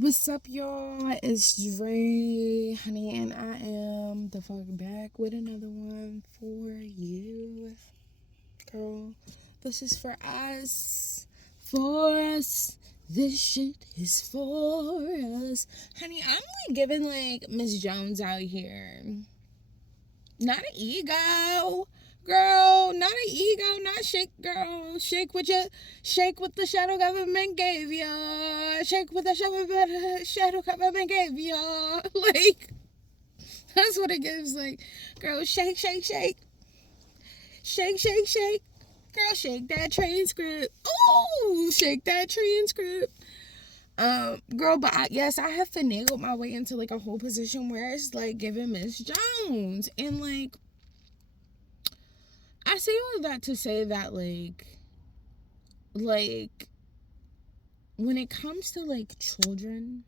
What's up, y'all? It's Dre, honey, and I am the fuck back with another one for you, girl. This is for us, for us. This shit is for us, honey. I'm like giving like Miss Jones out here. Not an ego, girl. Not an ego. Not shake, girl. Shake what the shadow government gave ya. Shake what the shadow government gave ya. Like that's what it gives. Like, girl, shake, shake, shake, shake, shake, shake. Girl, shake that transcript. Ooh, shake that transcript. Girl, but yes, I have finagled my way into like a whole position where it's like giving Miss Jones, and like I say all of that to say that like when it comes to like children,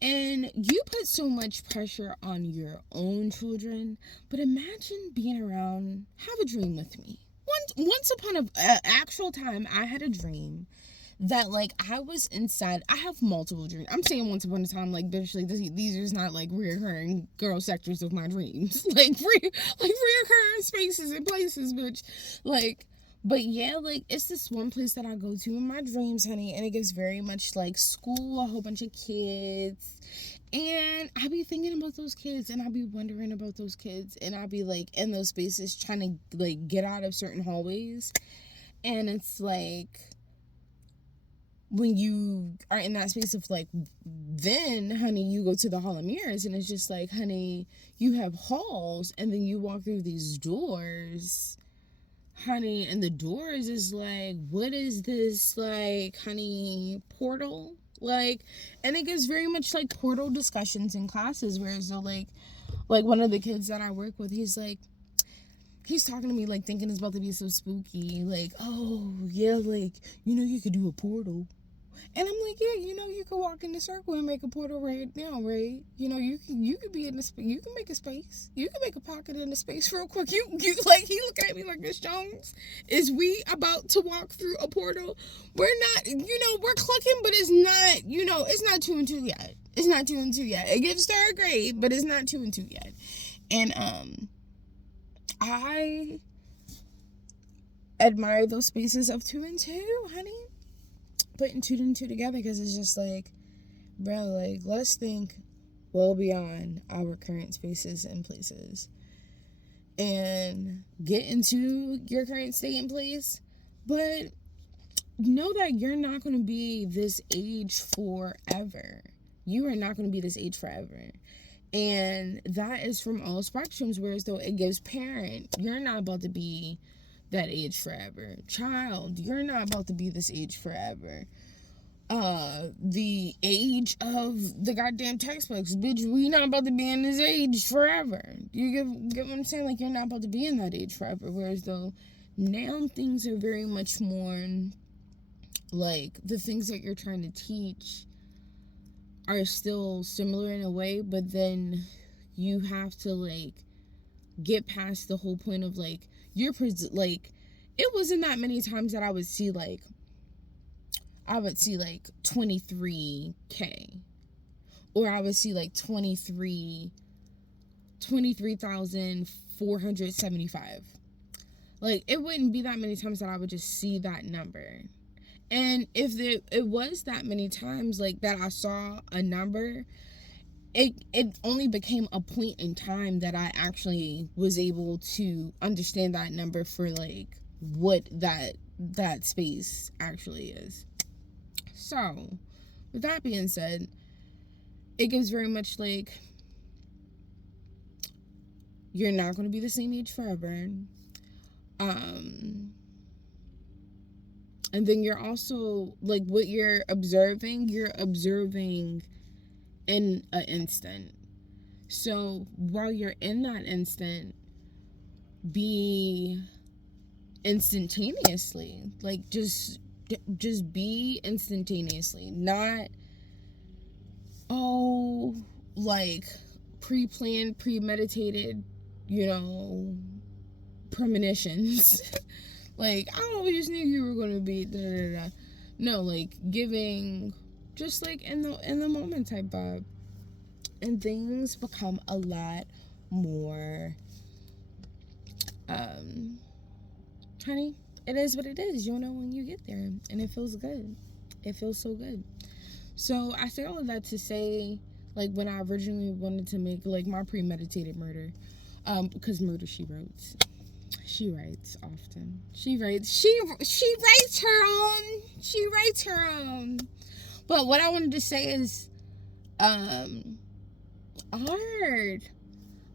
and you put so much pressure on your own children, but imagine being around, have a dream with me. Once upon a actual time, I had a dream that like I was inside. I have multiple dreams. I'm saying once upon a time, like bitch, like these are just not like reoccurring girl sectors of my dreams, like reoccurring spaces and places, bitch. Like, but yeah, like it's this one place that I go to in my dreams, honey, and it gives very much like school, a whole bunch of kids. And I be thinking about those kids, and I be wondering about those kids, and I be like in those spaces trying to like get out of certain hallways, and it's like when you are in that space of like, then honey, you go to the hall of mirrors, and it's just like, honey, you have halls, and then you walk through these doors, honey, and the doors is like, what is this, like, honey, portal, like, and it gives very much like portal discussions in classes where so like one of the kids that I work with, he's talking to me like thinking it's about to be so spooky, like, oh yeah, like, you could do a portal. And I'm like, yeah, you could walk in the circle and make a portal right now, right? You could be in the space. You can make a space. You can make a pocket in the space real quick. You like, he look at me like, Miss Jones, is we about to walk through a portal? We're not, we're clicking, but it's not, it's not 2 and 2 yet. It's not 2 and 2 yet. It gives third grade, but it's not 2 and 2 yet. And I admire those spaces of 2 and 2, honey. Putting 2 and 2 together, because it's just like, bro, like, let's think well beyond our current spaces and places and get into your current state and place, but know that you're not going to be this age forever. You are not going to be this age forever. And that is from all spectrums, whereas though it gives parent, you're not about to be that age forever. Child, you're not about to be this age forever. The age of the goddamn textbooks, bitch, we not about to be in this age forever. You get what I'm saying? Like, you're not about to be in that age forever. Whereas though now things are very much more like the things that you're trying to teach are still similar in a way, but then you have to like get past the whole point of like like, it wasn't that many times that I would see like 23K, or I would see like 23,475. Like, it wouldn't be that many times that I would just see that number. And if it was that many times like that I saw a number, it only became a point in time that I actually was able to understand that number for like what that space actually is. So, with that being said, it gives very much like, you're not going to be the same age forever. And then you're also like, what you're observing in an instant. So while you're in that instant, be instantaneously, like, just be instantaneously, not like pre-planned, premeditated, premonitions. Like, oh, we just knew you were gonna be da, da, da. No, like, giving just like in the moment type vibe. And things become a lot more honey, it is what it is. You'll know when you get there, and it feels good. It feels so good. So I say all of that to say, like, when I originally wanted to make like my premeditated murder, because murder she writes. She writes often. She writes her own. She writes her own. But what I wanted to say is, art.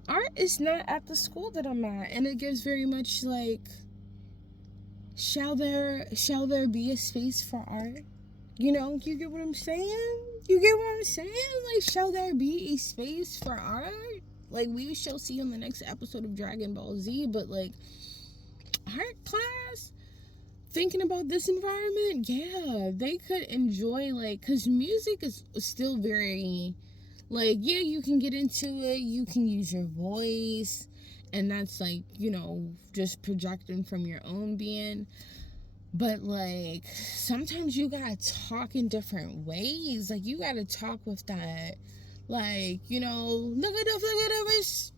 Art is not at the school that I'm at, and it gives very much like, shall there be a space for art? You know, you get what I'm saying? You get what I'm saying? Like, shall there be a space for art? Like, we shall see on the next episode of Dragon Ball Z, but like, art class, thinking about this environment, yeah, they could enjoy, like, because music is still very, like, yeah, you can get into it, you can use your voice, and that's like, you know, just projecting from your own being. But like, sometimes you gotta talk in different ways. Like, you gotta talk with that, like, you know, look at the wrist.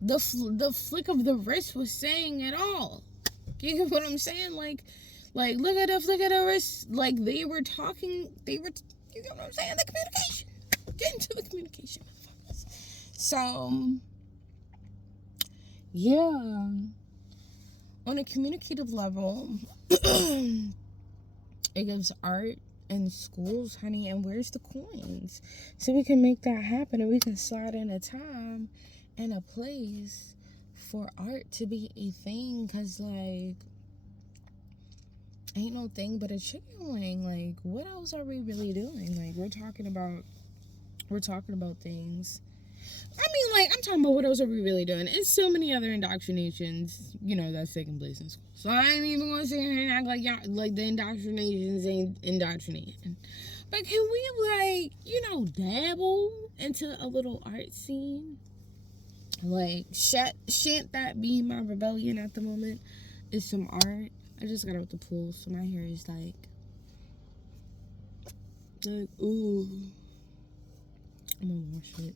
The flick of the wrist was saying it all. You get what I'm saying? Like look at the wrist. Like, they were talking. You get what I'm saying? The communication. Get into the communication. So, yeah. On a communicative level, it gives art in schools, honey, and where's the coins? So we can make that happen, and we can slide in a time and a place for art to be a thing, because, like, ain't no thing but a chicken wing. Like, what else are we really doing? Like, we're talking about things. I mean, like, I'm talking about what else are we really doing? It's so many other indoctrinations, you know, that's taking place in school. So I ain't even gonna sit here and act like y'all, like the indoctrinations ain't indoctrinating. But can we, like, you know, dabble into a little art scene? Like, shan't that be my rebellion at the moment? Is some art. I just got out the pool, so my hair is like, ooh. I'm gonna wash it.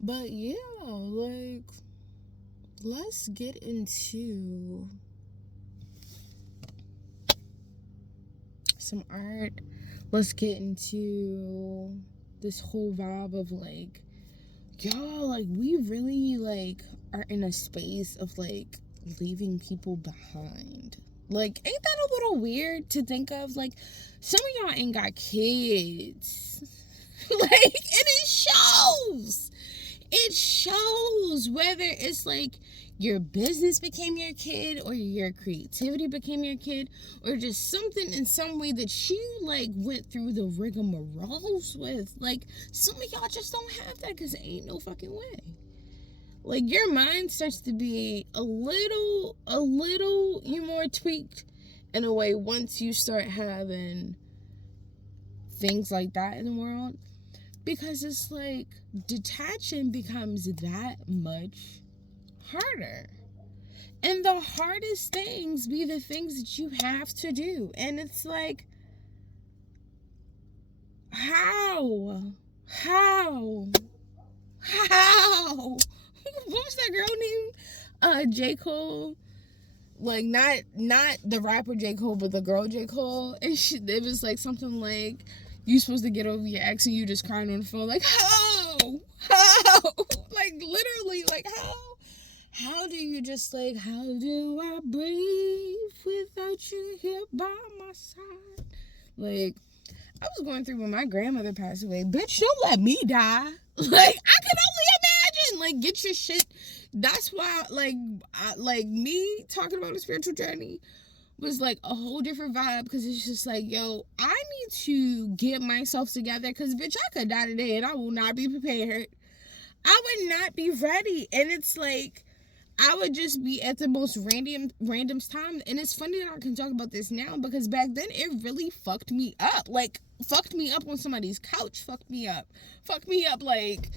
But yeah, like, let's get into some art. Let's get into this whole vibe of, like, y'all, like, we really, like, are in a space of, like, leaving people behind. Like, ain't that a little weird to think of? Like, some of y'all ain't got kids. Like, and it shows. It shows, whether it's like your business became your kid, or your creativity became your kid, or just something in some way that you, like, went through the rigmaroles with. Like, some of y'all just don't have that, because it ain't no fucking way. Like, your mind starts to be a little more tweaked in a way once you start having things like that in the world, because it's like detaching becomes that much harder. And the hardest things be the things that you have to do. And it's like, how? What was that girl named? J. Cole. Like, not the rapper J. Cole, but the girl J. Cole. And it was like something like, you supposed to get over your ex and you just crying on the phone. Like, how? Like, literally, like, how do you just, like, how do I breathe without you here by my side? Like, I was going through when my grandmother passed away. Bitch, don't let me die. Like, I can only imagine. Like, get your shit. That's why, like me talking about a spiritual journey was like a whole different vibe, because it's just like, yo, I need to get myself together, because bitch, I could die today and I will not be prepared. I would not be ready. And it's like, I would just be at the most random time. And it's funny that I can talk about this now, because back then it really fucked me up. Like, fucked me up on somebody's couch. Fucked me up. Like,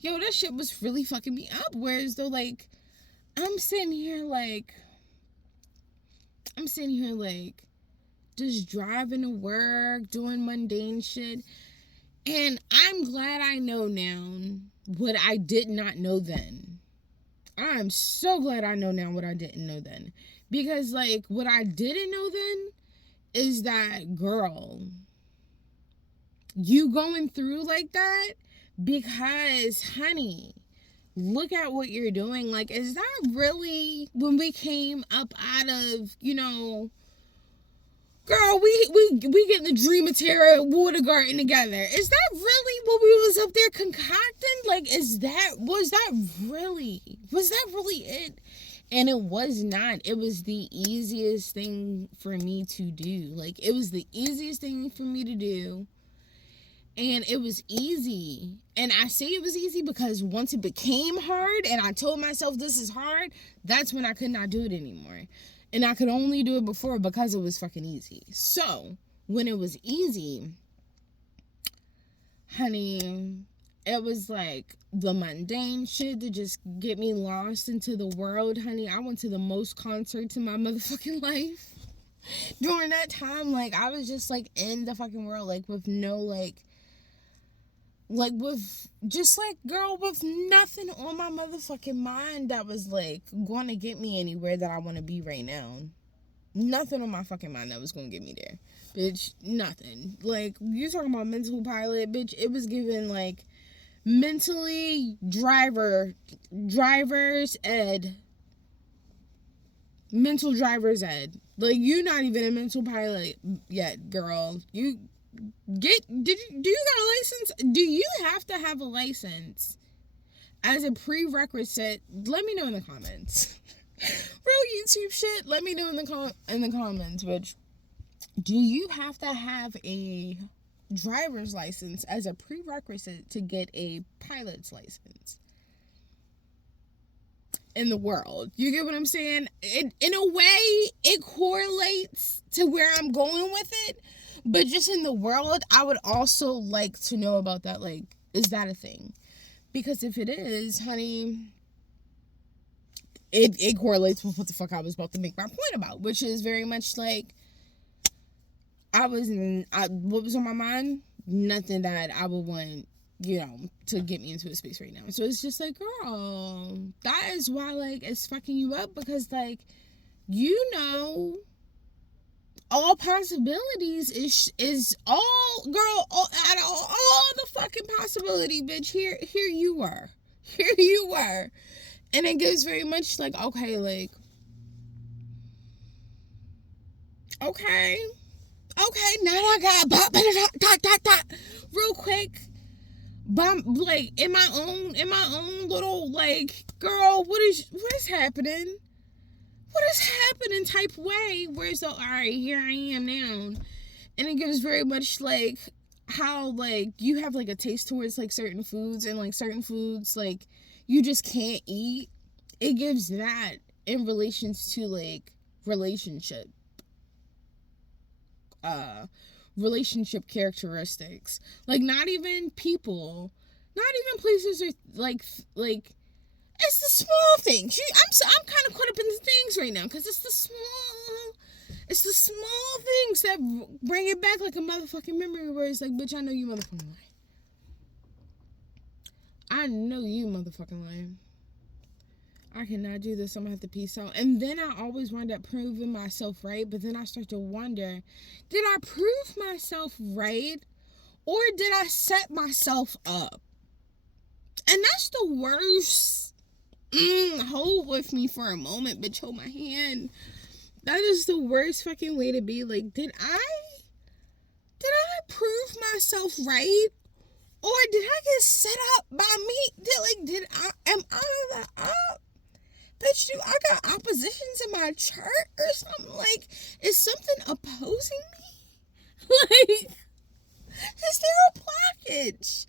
yo, that shit was really fucking me up. Whereas though, like, I'm sitting here like, I'm sitting here like just driving to work, doing mundane shit. And I'm glad I know now what I did not know then. I'm so glad I know now what I didn't know then. Because, like, what I didn't know then is that, girl, you going through like that because, honey, look at what you're doing. Like, is that really when we came up out of, girl, we getting the Dream of Terror Water Garden together. Is that really what we was up there concocting? Like, was that really it? And it was not. It was the easiest thing for me to do. Like, it was the easiest thing for me to do. And it was easy. And I say it was easy because once it became hard and I told myself this is hard, that's when I could not do it anymore. And I could only do it before because it was fucking easy. So, when it was easy, honey, it was like the mundane shit to just get me lost into the world, honey. I went to the most concerts in my motherfucking life. During that time, like, I was just, like, in the fucking world, like, with no, like, with just, like, girl, with nothing on my motherfucking mind that was, like, going to get me anywhere that I want to be right now. Nothing on my fucking mind that was going to get me there. Bitch, nothing. Like, you talking about mental pilot, bitch, it was given, like, mentally driver's ed. Mental driver's ed. Like, you're not even a mental pilot yet, girl. Do you got a license? Do you have to have a license as a prerequisite? Let me know in the comments. Real YouTube shit, let me know in the comments, bitch. Do you have to have a driver's license as a prerequisite to get a pilot's license in the world? You get what I'm saying? In a way, it correlates to where I'm going with it. But just in the world, I would also like to know about that. Like, is that a thing? Because if it is, honey, it correlates with what the fuck I was about to make my point about, which is very much like, what was on my mind? Nothing that I would want, to get me into a space right now. So it's just like, girl, that is why, like, it's fucking you up, because, like, all possibilities is all, girl, out of all the fucking possibility, bitch, here you were. And it gives very much like, okay, like, okay, now I got real quick, like, in my own little, like, girl, what is happening? What is happening type way, where it's like, all right, here I am now. And it gives very much like how, like, you have like a taste towards like certain foods, and like certain foods like you just can't eat. It gives that in relations to like relationship characteristics. Like, not even people, not even places, are like it's the small things. I'm kind of caught up in the things right now, because it's the small things that bring it back like a motherfucking memory, where it's like, bitch, I know you motherfucking lying. I know you motherfucking lying. I cannot do this. I'm gonna have to peace out. And then I always wind up proving myself right, but then I start to wonder, did I prove myself right, or did I set myself up? And that's the worst. Hold with me for a moment, bitch. Hold my hand. That is the worst fucking way to be. Like, did I prove myself right, or did I get set up by me? Am I the up? Bitch, I got oppositions in my chart or something? Like, is something opposing me? Like, is there a blockage?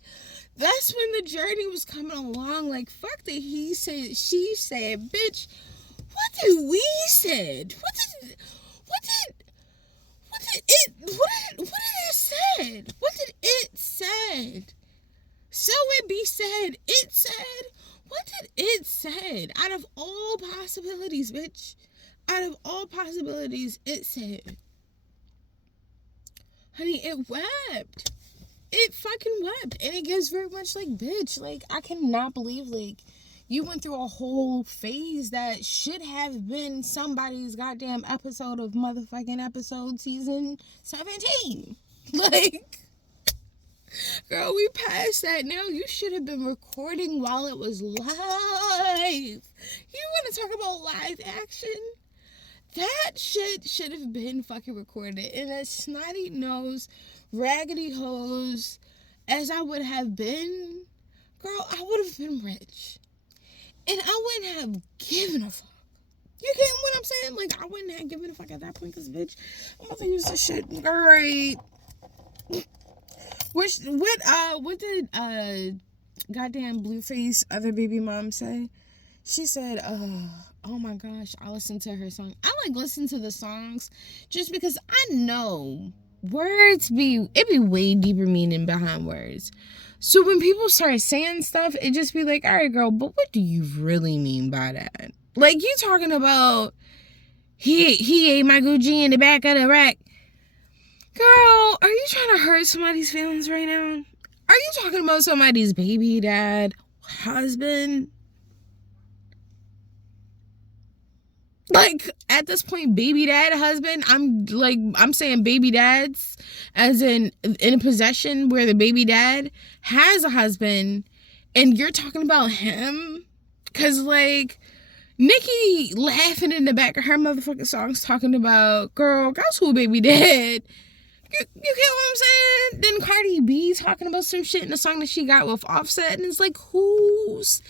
That's when the journey was coming along. Like, fuck the he said, she said, bitch. What did we said? What did it said? So it be said. It said. What did it said? Out of all possibilities, bitch. out of all possibilities, it said, honey, it wept. It fucking wept. And it gives very much like, bitch, like, I cannot believe, like, you went through a whole phase that should have been somebody's goddamn episode of motherfucking episode season 17. Like, girl, we passed that now. You should have been recording while it was live. You want to talk about live action? That shit should have been fucking recorded. And as snotty nose, raggedy hose as I would have been, girl, I would have been rich. And I wouldn't have given a fuck. You get what I'm saying? Like, I wouldn't have given a fuck at that point, because, bitch, I'm about to use this shit. All right. What did goddamn Blueface other baby mom say? She said, oh my gosh, I listened to her song. I like listen to the songs just because I know words be way deeper meaning behind words. So when people start saying stuff, it just be like, all right, girl, but what do you really mean by that? Like, you talking about he ate my Gucci in the back of the rack. Girl, are you trying to hurt somebody's feelings right now? Are you talking about somebody's baby dad, husband? Like, at this point, baby dad, husband, I'm saying baby dads as in a possession where the baby dad has a husband and you're talking about him? Because, like, Nicki laughing in the back of her motherfucking songs talking about, girl, guess who baby dad? You get what I'm saying? Then Cardi B talking about some shit in the song that she got with Offset, and it's like, whose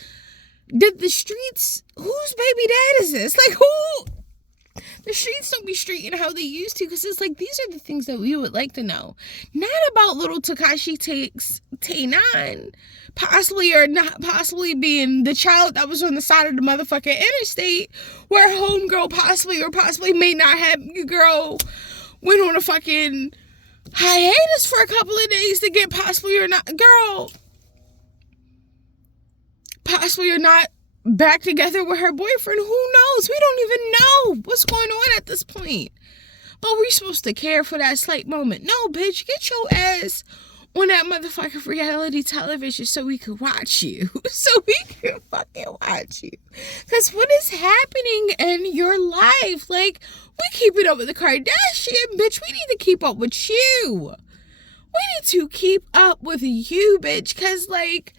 baby dad is this? Like, who? The streets don't be streeting how they used to, because it's like, these are the things that we would like to know. Not about little Tekashi takes Tay9 possibly or not possibly being the child that was on the side of the motherfucking interstate where homegirl possibly or possibly may not have your girl went on a fucking hiatus for a couple of days to get possibly or not, girl, possibly or not back together with her boyfriend. Who knows? We don't even know what's going on at this point. But we're supposed to care for that slight moment. No, bitch, get your ass on that motherfucking reality television so we can watch you. So we can fucking watch you. Because what is happening in your life? Like, we keeping up with the Kardashian, bitch. We need to keep up with you. We need to keep up with you, bitch. Because, like,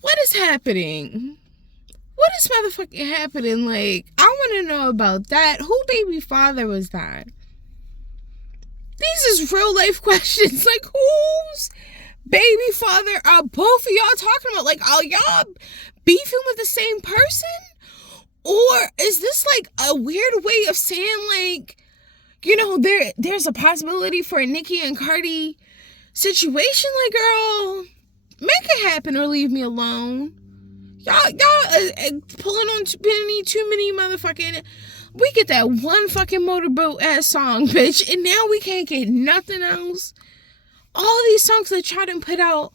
what is happening? What is motherfucking happening? Like, I want to know about that. Who baby father was that? These is real life questions. Like, whose baby father are both of y'all talking about? Like, are y'all beefing with the same person? Or is this like a weird way of saying, like, you know, there's a possibility for a Nicki and Cardi situation? Like, girl, make it happen or leave me alone. Y'all pulling on too many motherfucking. We get that one fucking motorboat ass song, bitch, and now we can't get nothing else. All these songs that y'all done put out,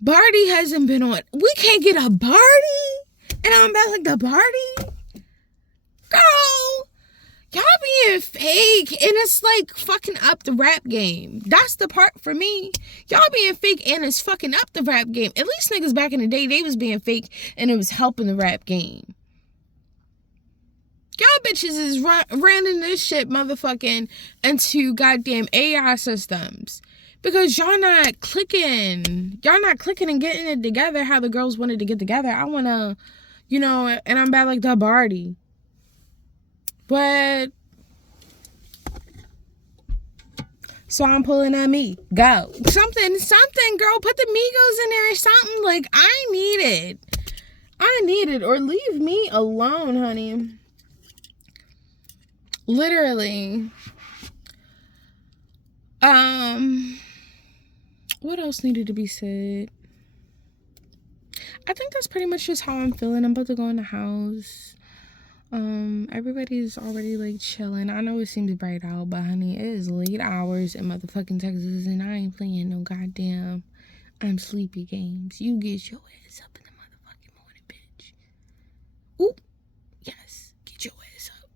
Barty hasn't been on. We can't get a Barty, and I'm back like the Barty, girl. Y'all being fake, and it's like fucking up the rap game. That's the part for me. Y'all being fake, and it's fucking up the rap game. At least niggas back in the day, they was being fake, and it was helping the rap game. Y'all bitches is running this shit motherfucking into goddamn AI systems. Because y'all not clicking. Y'all not clicking and getting it together how the girls wanted to get together. I want to, you know, and I'm bad like the Barty. But, so I'm pulling on me. Go. Something, girl. Put the Migos in there or something. Like, I need it. Or leave me alone, honey. Literally. What else needed to be said? I think that's pretty much just how I'm feeling. I'm about to go in the house. Everybody's already like chilling. I know it seems bright out, but honey, it is late hours in motherfucking Texas, and I ain't playing no goddamn I'm sleepy games. You get your ass up in the motherfucking morning, bitch. Oop. Yes, get your ass up.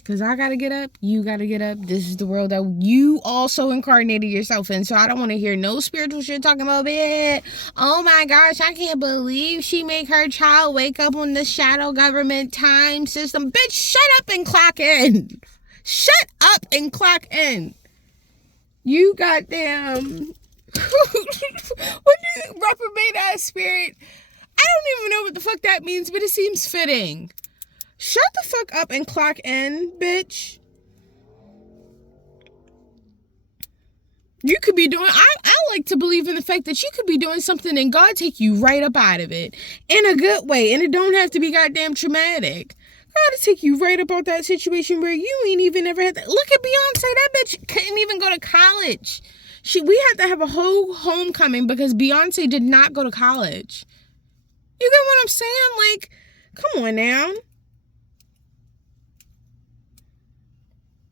Because I gotta get up, you gotta get up. This is the world that you also incarnated yourself in. So I don't want to hear no spiritual shit talking about it. Oh my gosh, I can't believe she make her child wake up on the shadow government time system. Bitch, shut up and clock in. Shut up and clock in. You goddamn... When you reprobate ass spirit, I don't even know what the fuck that means, but it seems fitting. Shut the fuck up and clock in, bitch. You could be doing... I like to believe in the fact that you could be doing something and God take you right up out of it. In a good way. And it don't have to be goddamn traumatic. God to take you right up out that situation where you ain't even ever had that. Look at Beyonce. That bitch couldn't even go to college. We had to have a whole homecoming because Beyonce did not go to college. You get what I'm saying? Like, come on now.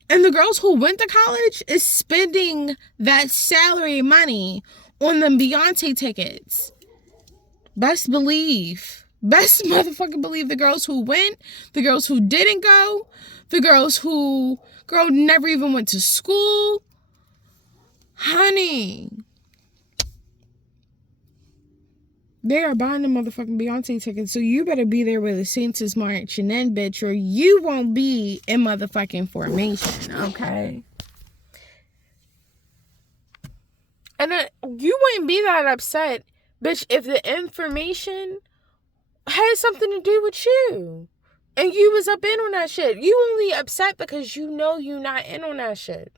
And the girls who went to college is spending that salary money on them Beyonce tickets. Best believe. Best motherfucking believe the girls who went, the girls who didn't go, the girls who, girl, never even went to school. Honey. They are buying the motherfucking Beyonce tickets, so you better be there where the Saints is marching in, bitch, or you won't be in motherfucking formation, okay? And you wouldn't be that upset, bitch, if the information had something to do with you. And you was up in on that shit. You only upset because you know you not in on that shit.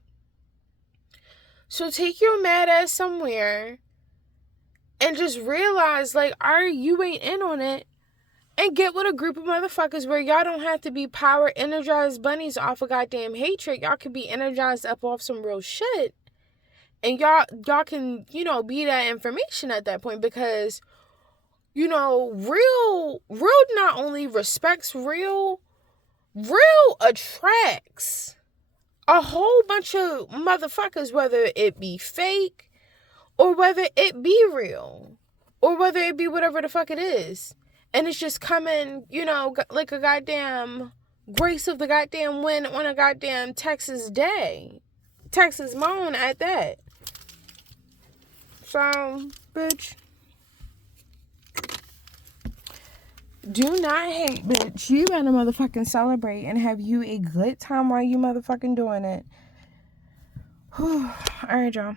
So take your mad ass somewhere and just realize, like, you ain't in on it. And get with a group of motherfuckers where y'all don't have to be power energized bunnies off of goddamn hatred. Y'all can be energized up off some real shit. And y'all can, be that information at that point because, real not only respects real attracts a whole bunch of motherfuckers, whether it be fake or whether it be real, or whether it be whatever the fuck it is. And it's just coming, like a goddamn grace of the goddamn wind on a goddamn Texas day. Texas moan at that. So, bitch. Do not hate, bitch. You better motherfucking celebrate and have you a good time while you motherfucking doing it. Alright, y'all.